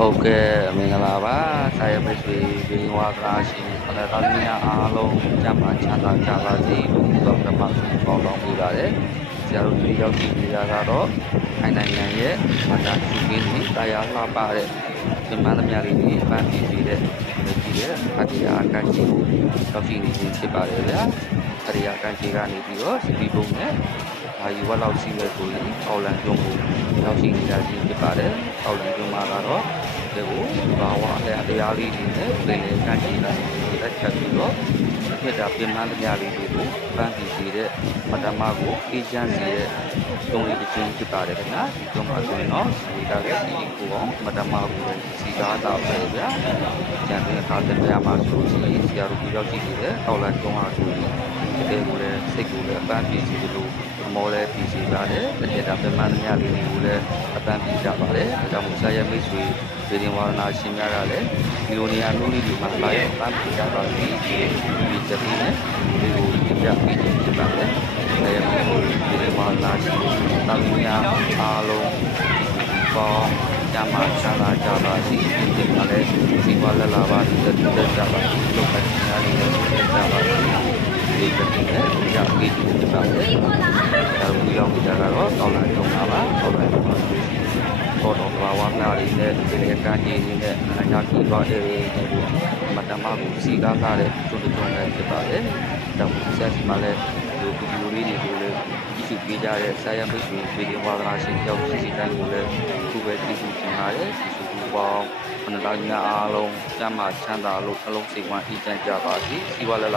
ဟုတ်ကဲ့မင်္ဂလာပါဆရာမိတ်ဆွေဝေဝါကလာရှင်ခဏတော်များအားလုံးကြမှာချမ်းသာကြပါစေလို့တော့ဓမ္မဆုတောင်းတောင်းပေးပါတယ်ဆရာတို့ဒီရောက်ရှိနေတာကတော့ခိုင်နိုင်ငံရဲ့မန္တရှုခင်းကြီးတရားလှပတဲ့ဒီမန္တများလေးကြီးပန်းပြည်စီတဲ့ဒီရဲ့အတ္တရာကန့်ကြီးရောက်ရှိနေခြင်းဖြစ်ပါတယ်ဗျာအတ္တရာကန့်ကြီးကနေပြီးတော့စီပီဘုံနဲ့အာယူဝက်လောက်ရှိမဲ့ဆိုရင်အော်လန်ကျုံကိုရောက်ရှိနေတာကြီးဖြစ်ပါတယ်အော်လန်ကျုံမှာကတော့ဒီကိုဘာဝအတရားလေးတွေနဲ့ပြင်လေကန့်ကြီးလာလက်ချက်ပြီးတော့ဖြစ်တာပြင်မှန်းတရားလေးတွေကိုပန်းပြီးစီတဲ့မတ္တမကိုအေးချမ်းစေတဲ့တုံးလေးတစ်ချင်းဖြစ်ပါတယ်ခင်ဗျာကျုံမှာဆိုရင်တော့ဒီကလည်းဒီကိုအောင်မတ္တမကိုစီကားတော့ပဲဗျာကျန်တဲ့အခါတည်းများမှာဆိုရင်ဆရာတို့ဒီရောက်ရှိနေတဲ့အော်လန်ကျုံဟာဆိုရင်ဒီကိုလည်းစိတ်ကိုလည်းပန်းပြီးစီလို့မော်လဲပြည်စီပါတယ်တစ်ချက်တာပြင်မှန်းတရားလေးတွေကိုလည်းအပန်းပြီးကြပါတယ်ဒါကြောင့်မို့ဆရာမိတ်ဆွေဒီရင်ဝါနာရှင်များကလည်းဒီလိုနေရာမျိုးလေးတွေမှာလာရောက်ပန်းပြကြပါစီဒီချက်လေးနဲ့ဒီလိုပြပြပြီးဖြစ်ပါတယ်ဆရာမိတ်ဆွေဒီရင်ဝါနာရှင်တာမီးများအားလုံးပေါင်းကြမှာချမ်းသာကြပါစီဒီမှာလည်းဒီဝါလက်လာပါဒီတက်ကြပါလို့ပတ်ညာလေးနဲ့ကြပါစီဒီချက်လေးနဲ့ကြပြီးဖြစ်ပါတယ်ဒါကိုရောက်ကြတော့တောင်းလာကြမှာပါတောင်းလာကြပါပေါ်တော်ဘာဝနာလေးနဲ့ဒီလေကန်းကြီးနဲ့အညာကြီးပါတဲ့မတ္တမကိုစီကားကားတဲ့ကျုပ်တို့နဲ့ဖြစ်ပါတယ်။ဒါကိုဆက်စီမှလည်းဒီဗီဒီယိုလေးတွေကိုလည်းကြည့်ပေးကြတဲ့ဆရာမိတ်ဆွေဗီဒီယိုဝါဒနာရှင်ကြောင့်စီတိုင်းကိုလည်းခုပဲကြည့်စုတင်ပါတယ်။ဒီစုပေါင်းခဏတိုင်းများအားလုံးကျမ်းမာချမ်းသာလို့အလုံးစိတ်ဝမ်းအေးချမ်းကြပါစေ။စီဝါလည်း